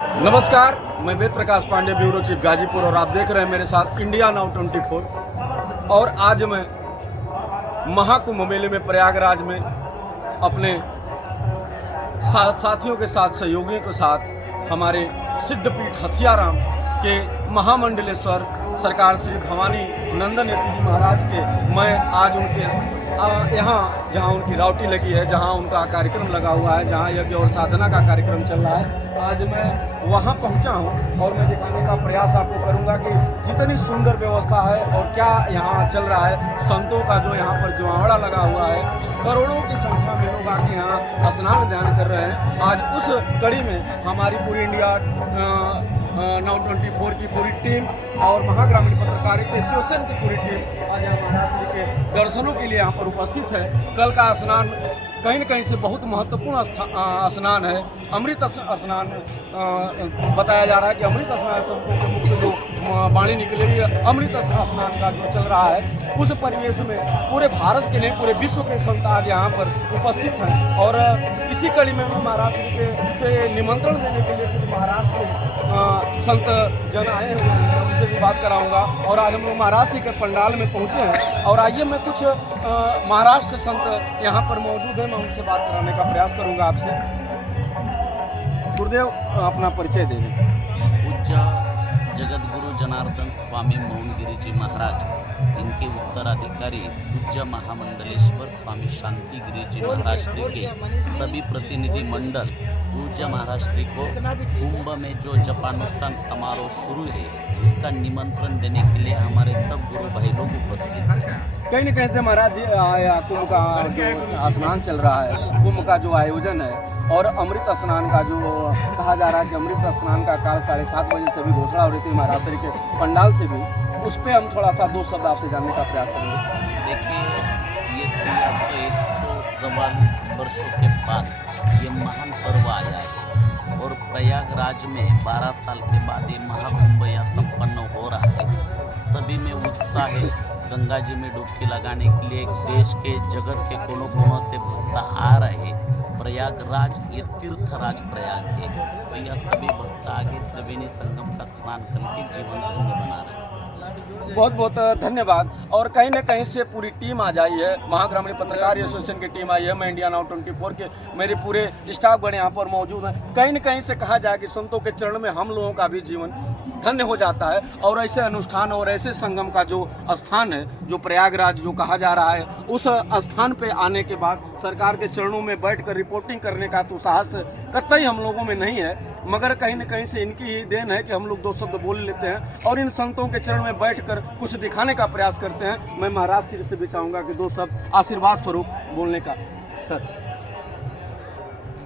नमस्कार, मैं Ved Prakash Pandey, bureau chief Ghazipur, और आप देख रहे हैं मेरे साथ इंडिया नाउ 24। और आज मैं महाकुंभ मेले में प्रयागराज में अपने साथियों के साथ, सहयोगियों के साथ, हमारे सिद्धपीठ हथियाराम के महामंडलेश्वर सरकार श्री भवानी नंदन यति जी महाराज के मैं आज उनके यहाँ जहाँ उनकी रावटी लगी है, जहाँ उनका कार्यक्रम लगा हुआ है, जहाँ यज्ञ और साधना का कार्यक्रम चल रहा है, आज मैं वहाँ पहुँचा हूँ और मैं दिखाने का प्रयास आपको करूँगा कि जितनी सुंदर व्यवस्था है और क्या यहाँ चल रहा है। संतों का जो यहाँ पर जुआवड़ा लगा हुआ है, करोड़ों की संख्या में लोग आके यहाँ स्नान ध्यान कर रहे हैं। आज उस कड़ी में हमारी पूरी इंडिया नाउ 24 की पूरी टीम और महाग्रामीण पत्रकारिता एसोसिएशन की पूरी टीम आज यहाँ महाराज श्री के दर्शनों के लिए यहाँ पर उपस्थित है। कल का स्नान कहीं न कहीं से बहुत महत्वपूर्ण स्नान है, अमृत स्नान बताया जा रहा है कि अमृत स्नान संतों के मुख से जो वाणी निकली है, अमृत स्नान का जो चल रहा है, उस परिवेश में पूरे भारत के नहीं पूरे विश्व के संत आज यहाँ पर उपस्थित हैं। और इसी कड़ी में मैं महाराष्ट्र से निमंत्रण देने के लिए कुछ महाराष्ट्र के संत जन आए हुए हैं, उनसे भी बात कराऊंगा। और आज हम लोग महाराष्ट्र के पंडाल में पहुँचे हैं और आइए मैं कुछ महाराष्ट्र से संत यहाँ पर मौजूद है, मैं उनसे बात कराने का प्रयास करूँगा आपसे। गुरुदेव, अपना परिचय दे दें। पूज्य जगतगुरु जनार्दन स्वामी मौनगिरी जी महाराज, इनके उत्तराधिकारी पूज्य महामंडलेश्वर स्वामी शांतिगिरी जी महाराज श्री के सभी प्रतिनिधि मंडल पूज्य महाराज श्री को कुंभ में जो जपानुष्ठान समारोह शुरू है उसका निमंत्रण देने के लिए हमारे सब गुरु भाई लोग उपस्थित हैं। कहीं न कहीं से महाराज जी कुंभ का जो स्नान चल रहा है, कुंभ का जो आयोजन है और अमृत स्नान का जो कहा जा रहा है कि अमृत स्नान का काल 7:30 बजे से भी घोषणा हो रही थी महाराष्ट्र के पंडाल से भी, उस पर हम थोड़ा सा 2 शब्द आपसे जानने का प्रयास करेंगे। देखिए, ये सियासत 144 वर्षों के बाद ये महान पर्व आया है और प्रयागराज में 12 साल के बाद ये महाकुंभ यहाँ संपन्न हो रहा है। सभी में उत्साह है। गंगा जी में डुबकी लगाने के लिए देश के जगत के कोनों कोनों से भक्त आ रहे। प्रयागराज ये तीर्थराज प्रयाग है, तो यह सभी भक्त आगे त्रिवेणी संगम का स्नान करके जीवन धन्य बना रहे हैं। बहुत बहुत धन्यवाद। और कहीं न कहीं से पूरी टीम आ जाई है, महाग्रामीण पत्रकार एसोसिएशन की टीम आई है, मैं इंडिया नाउ 24 के मेरे पूरे स्टाफ गण यहाँ पर मौजूद हैं। कहीं न कहीं से कहा जाए कि संतों के चरण में हम लोगों का भी जीवन धन्य हो जाता है। और ऐसे अनुष्ठान और ऐसे संगम का जो स्थान है, जो प्रयागराज जो कहा जा रहा है, उस स्थान पे आने के बाद सरकार के चरणों में बैठकर रिपोर्टिंग करने का तो साहस कतई हम लोगों में नहीं है, मगर कहीं न कहीं से इनकी ही देन है कि हम लोग 2 शब्द बोल लेते हैं और इन संतों के चरण में बैठकर कुछ दिखाने का प्रयास करते हैं। मैं महाराज श्री से भी चाहूँगा कि 2 शब्द आशीर्वाद स्वरूप बोलने का। सर,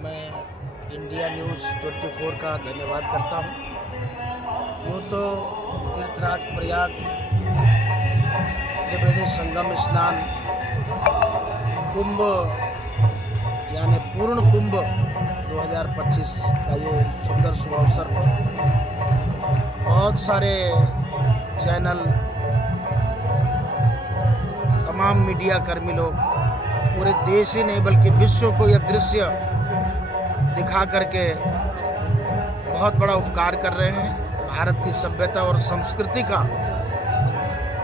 मैं इंडिया न्यूज़ 24 का धन्यवाद करता हूँ। यूँ तो तीर्थराज प्रयाग त्रिवेणी संगम स्नान कुंभ यानी पूर्ण कुंभ 2025 का ये सुंदर शुभ अवसर पर बहुत सारे चैनल, तमाम मीडिया कर्मी लोग पूरे देश ही नहीं बल्कि विश्व को यह दृश्य दिखा करके बहुत बड़ा उपकार कर रहे हैं। भारत की सभ्यता और संस्कृति का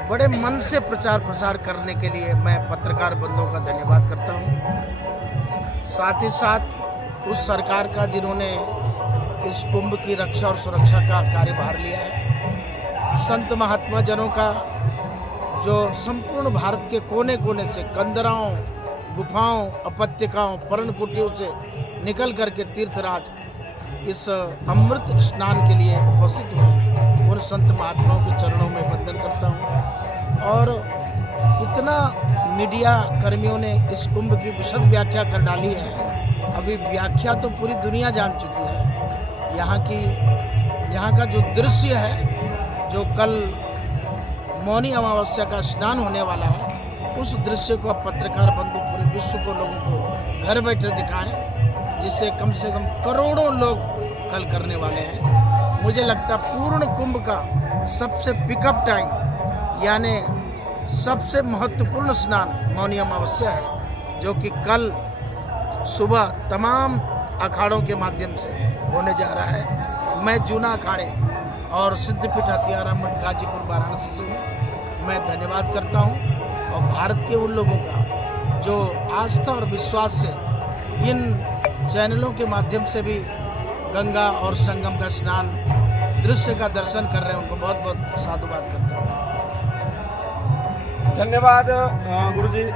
बड़े मन से प्रचार प्रसार करने के लिए मैं पत्रकार बंधुओं का धन्यवाद करता हूं। साथ ही साथ उस सरकार का जिन्होंने इस कुंभ की रक्षा और सुरक्षा का कार्यभार लिया है, संत महात्मा जनों का जो संपूर्ण भारत के कोने कोने से कंदराओं, गुफाओं, उपत्यकाओं, पर्णकुटियों से निकल करके तीर्थराज इस अमृत स्नान के लिए उपस्थित हुए, उन संत महात्माओं के चरणों में वंदन करता हूँ। और इतना मीडिया कर्मियों ने इस कुंभ की विशद व्याख्या कर डाली है। अभी व्याख्या तो पूरी दुनिया जान चुकी है। यहाँ का जो दृश्य है, जो कल मौनी अमावस्या का स्नान होने वाला है, उस दृश्य को अब पत्रकार बंधु पूरे विश्व को लोगों को घर बैठे दिखाएं, जिससे कम से कम करोड़ों लोग कल करने वाले हैं। मुझे लगता है पूर्ण कुंभ का सबसे पिकअप टाइम यानी सबसे महत्वपूर्ण स्नान मौनी अमावस्या है, जो कि कल सुबह तमाम अखाड़ों के माध्यम से होने जा रहा है। मैं जूना अखाड़े और सिद्धपीठ हथियाराम मठ गाजीपुर वाराणसी से हूँ। मैं धन्यवाद करता हूँ और भारत के उन लोगों का जो आस्था और विश्वास से इन चैनलों के माध्यम से भी गंगा और संगम का स्नान दृश्य का दर्शन कर रहे हैं, उनको बहुत बहुत साधुवाद करता हूँ। धन्यवाद गुरुजी।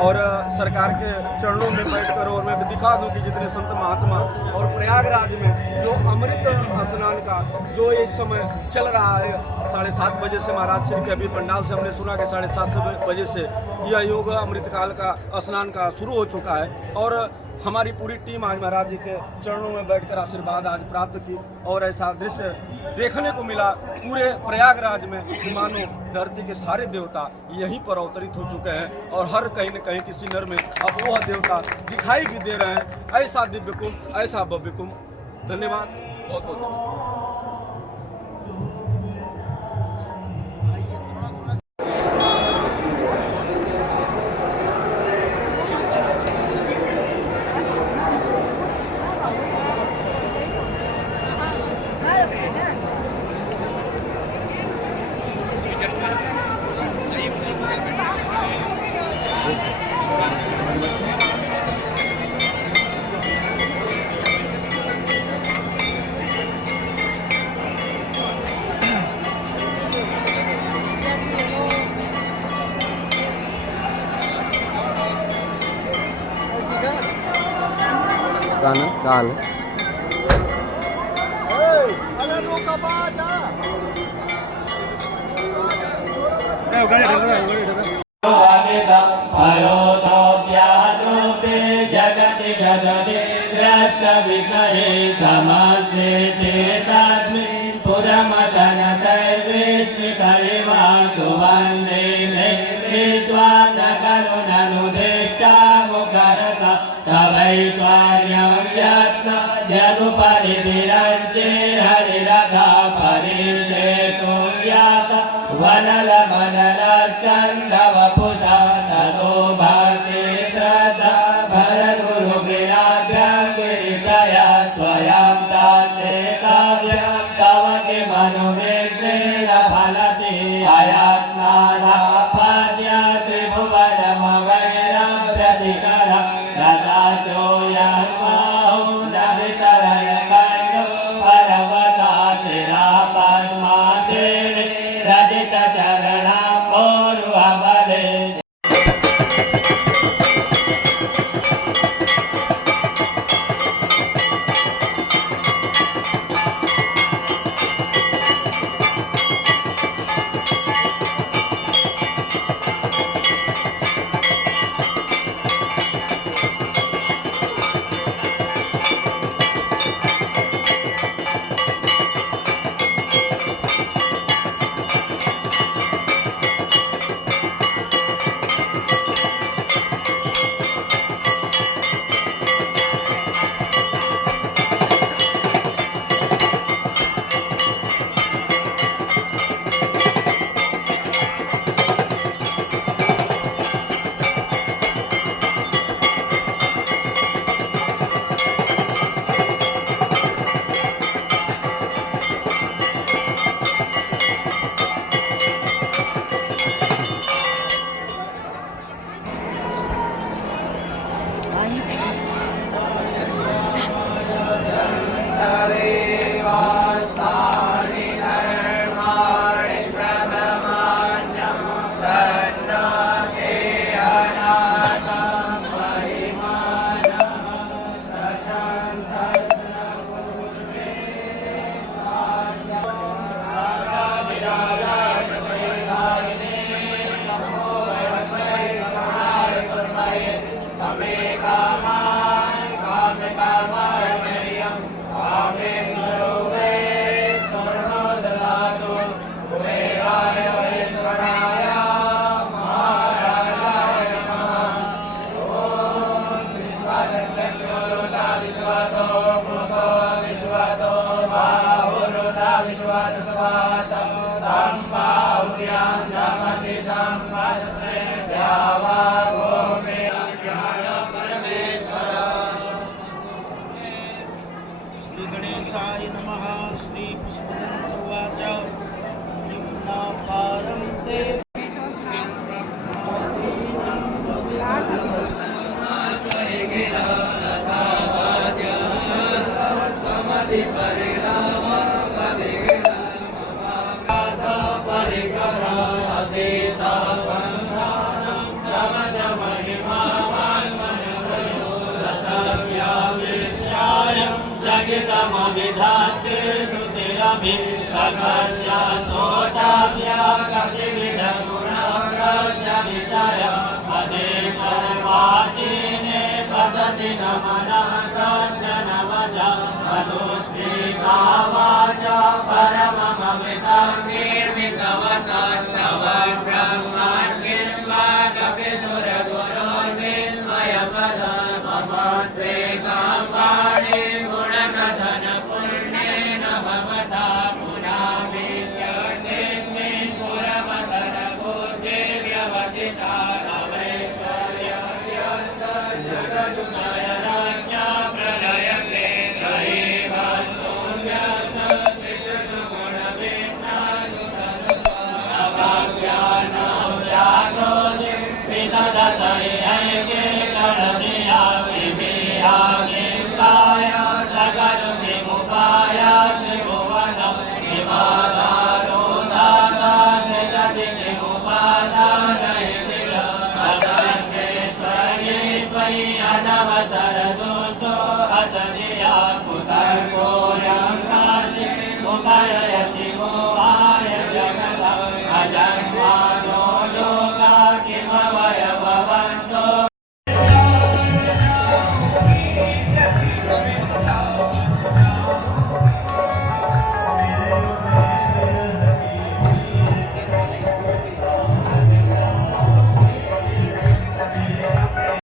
और सरकार के चरणों में बैठकर और मैं दिखा दूं कि जितने संत महात्मा और प्रयागराज में जो अमृत स्नान का जो इस समय चल रहा है 7:30 बजे से, महाराज श्री के अभी पंडाल से हमने सुना कि 7:30 बजे से यह योग अमृत काल का स्नान का शुरू हो चुका है। और हमारी पूरी टीम आज महाराज जी के चरणों में बैठकर आशीर्वाद आज प्राप्त की और ऐसा दृश्य देखने को मिला पूरे प्रयागराज में, मानो धरती के सारे देवता यहीं पर अवतरित हो चुके हैं और हर कहीं न कहीं किसी नर में अब वह देवता दिखाई भी दे रहे हैं। ऐसा दिव्य कुंभ, ऐसा भव्य कुंभ। धन्यवाद, बहुत बहुत धन्यवाद। गाना डाल जगति जगति ग्रस्त विषये समस्ते तस्मिन् पुरमतनतैर्विस्मृतैवासुवन्दे निर्मित्वा सकलु ननुदिष्टा मुखरक तवैश्वर्यं यत्न जगुपरिविरञ्चे हरिरथा परिचेतुं यात वनलमनलस्कन्धवपुषा ततो भक्ति श्रद्धा भरगुरुगृणाभ्यां गिरितया स्वयं तास्ते काव्यं तव किमनुवृत्तेन फलति अयत्नानापाद्या त्रिभुवनमवैरव्यधिकर रसाचो यन्माहु न वितरणकण्डो परवसातिरापद्माते रजितचरणाम्भोरुहवदे। श्री गणेशाय नमः। श्री स्वामी सर्वस्य स्तोत्रव्य कतिविधगुणकस्य विषय पदे सर्वाचीने पतति न मनः कस्य न वच पदोस्मि गावा